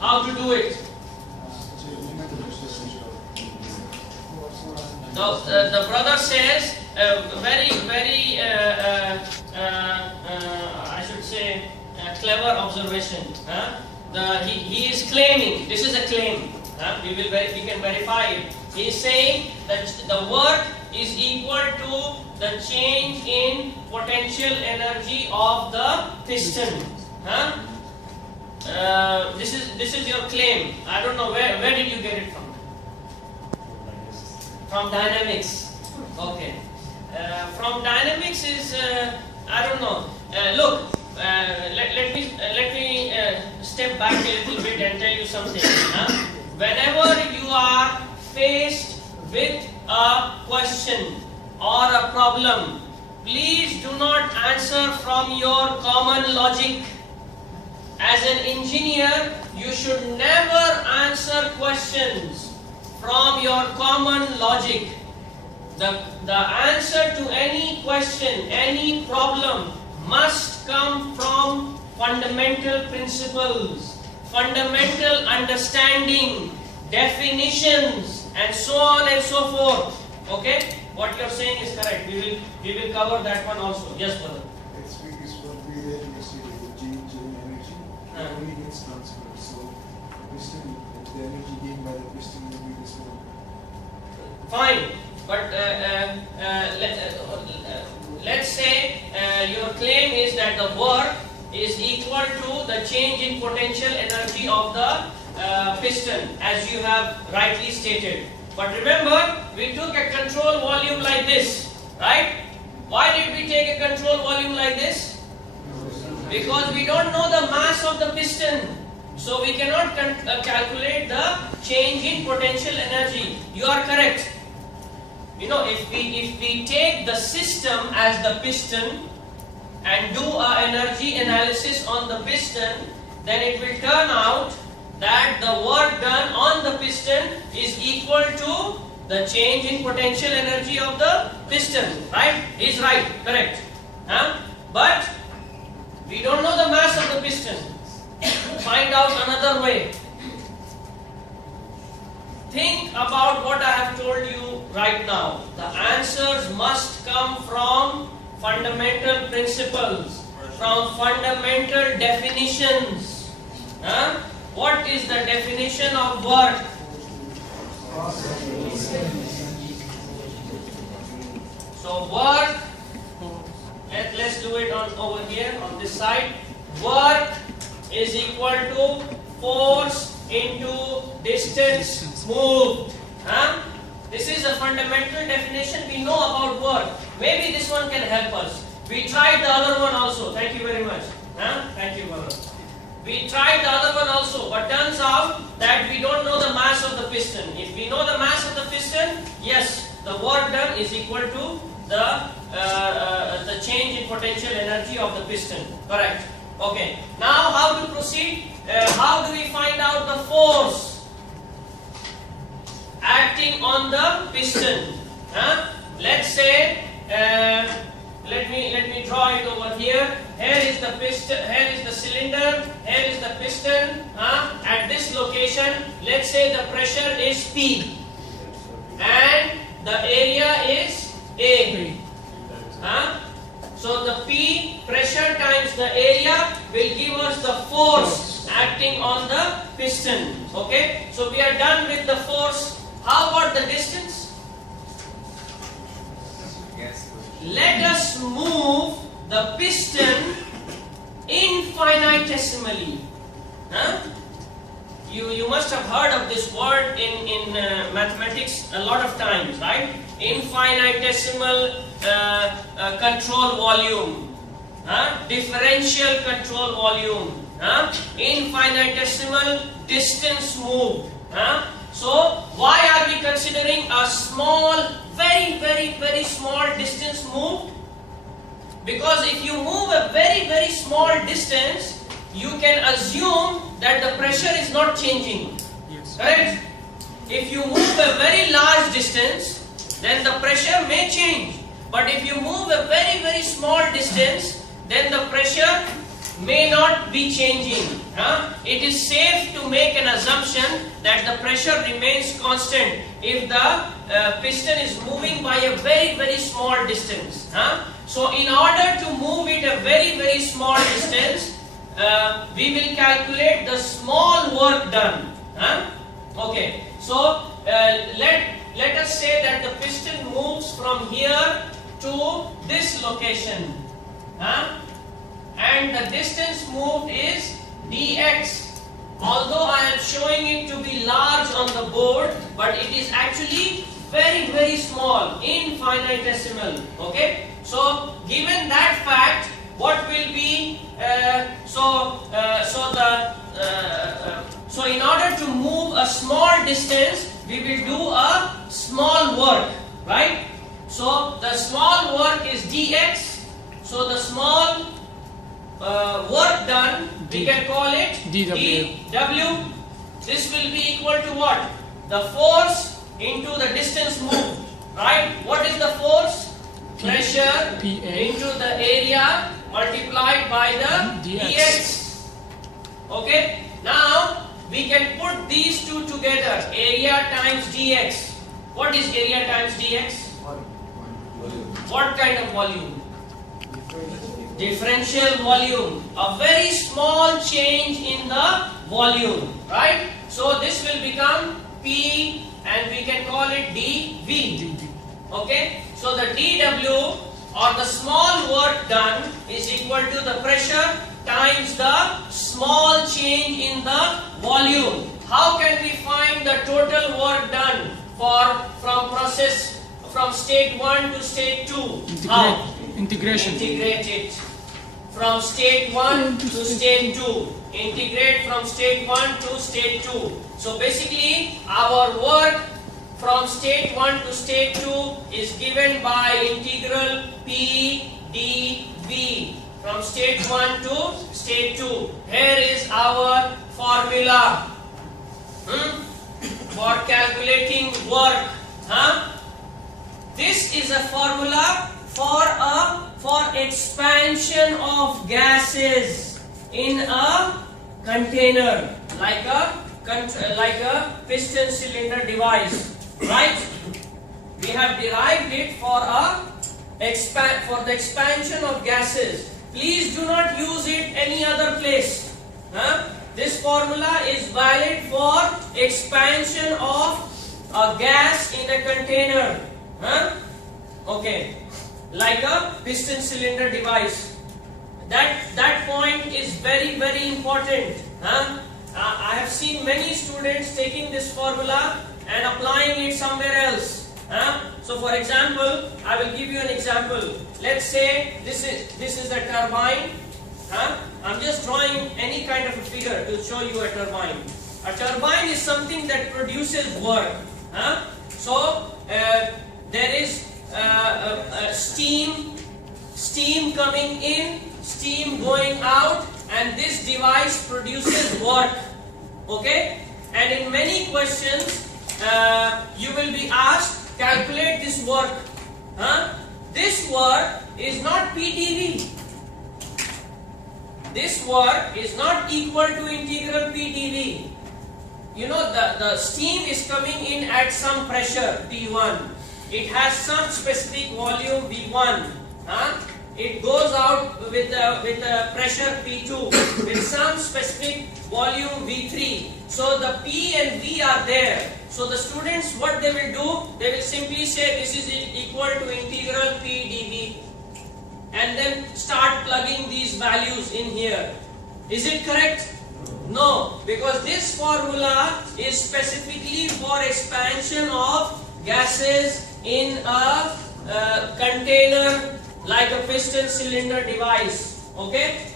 how to do it. The brother says very I should say clever observation. He is claiming, this is a claim. We can verify it. He is saying that the work is equal to the change in potential energy of the piston. This is your claim. I don't know where did you get it from? From dynamics. Okay. From dynamics is I don't know. Look, let me step back a little bit and tell you something. Whenever you are faced with a question or a problem, please do not answer from your common logic. As an engineer, you should never answer questions from your common logic. The answer to any question, any problem must come from fundamental principles, fundamental understanding, definitions, and so on and so forth. Okay? What you are saying is correct. We will cover that one also. Yes, brother. It's what we read in yesterday, the change in energy only gets transferred. So the energy gained by the piston will be this one. Fine, but let's say your claim is that the work is equal to the change in potential energy of the piston, as you have rightly stated. But remember, we took a control volume like this, right? Why did we take a control volume like this? Because we don't know the mass of the piston. So we cannot calculate the change in potential energy. You are correct. You know, if we take the system as the piston and do an energy analysis on the piston, then it will turn out that the work done on the piston is equal to the change in potential energy of the piston. Right? He's right. Correct. But we don't know the mass of the piston. Find out another way. Think about what I have told you right now. The answers must come from fundamental principles, from fundamental definitions. What is the definition of work? So work, let's do it over here on this side. Work is equal to force into distance moved. This is a fundamental definition. We know about work. Maybe this one can help us. We tried the other one also. Thank you very much. Thank you, brother. We tried the other one also, but turns out that we don't know the mass of the piston. If we know the mass of the piston, yes, the work done is equal to the change in potential energy of the piston. Correct. Okay. Now, how to proceed? How do we find out the force acting on the piston? Let's say, let me draw it over here. Here is the piston. Here is the cylinder. Here is the piston. At this location, let's say the pressure is P, and the area is A. So the P pressure times the area will give us the force acting on the piston. Okay, so we are done with the force. How about the distance? Let us move the piston infinitesimally. You must have heard of this word in mathematics a lot of times, right? Infinitesimal control volume, differential control volume, infinitesimal distance moved. So why are we considering a small, very small distance moved? Because if you move a very small distance, you can assume that the pressure is not changing. Yes. Correct? If you move a very large distance, then the pressure may change. But if you move a very small distance, then the pressure may not be changing. It is safe to make an assumption that the pressure remains constant if the piston is moving by a very small distance. So in order to move it a very small distance, we will calculate the small work done. Okay, so let us say that the piston moves from here to this location, and the distance moved is dx. Although I am showing it to be large on the board, but it is actually very small, infinitesimal. Okay, so given that fact, what will be so in order to move a small distance, we will do a small work, right? So the small work is dx. So the small work done, we can call it dw. This will be equal to what? The force into the distance moved, right? What is the force? Pressure into the area multiplied by the dx. Okay, now we can put these two together, area times dx. What is area times dx? What kind of volume? Differential volume. A very small change in the volume, right? So this will become P and we can call it dV. Okay, so the dW or the small work done is equal to the pressure times the small change in the volume. How can we find the total work done from state 1 to state 2? How? Integration. Integrate it. From state 1 to state 2. Integrate from state 1 to state 2. So basically our work from state 1 to state 2 is given by integral P dV. From state 1 to state 2. Here is our formula for calculating work. This is a formula for expansion of gases in a container, like a piston cylinder device, right? We have derived it for the expansion of gases. Please do not use it any other place. This formula is valid for expansion of a gas in a container. Okay, like a piston cylinder device. That point is very important. I have seen many students taking this formula and applying it somewhere else. So for example, I will give you an example. Let's say this is a turbine. I'm just drawing any kind of a figure to show you a turbine. A turbine is something that produces work. So there is steam coming in, steam going out, and this device produces work. Okay, and in many questions you will be asked, calculate this work. This work is not PdV. This work is not equal to integral PdV. You know, the steam is coming in at some pressure P1. It has some specific volume V1. It goes out with a pressure P2 with some specific volume V3. So the P and V are there. So the students, what they will do, they will simply say this is equal to integral P dV, and then start plugging these values in here. Is it correct? No, because this formula is specifically for expansion of gases in a container like a piston cylinder device. Okay,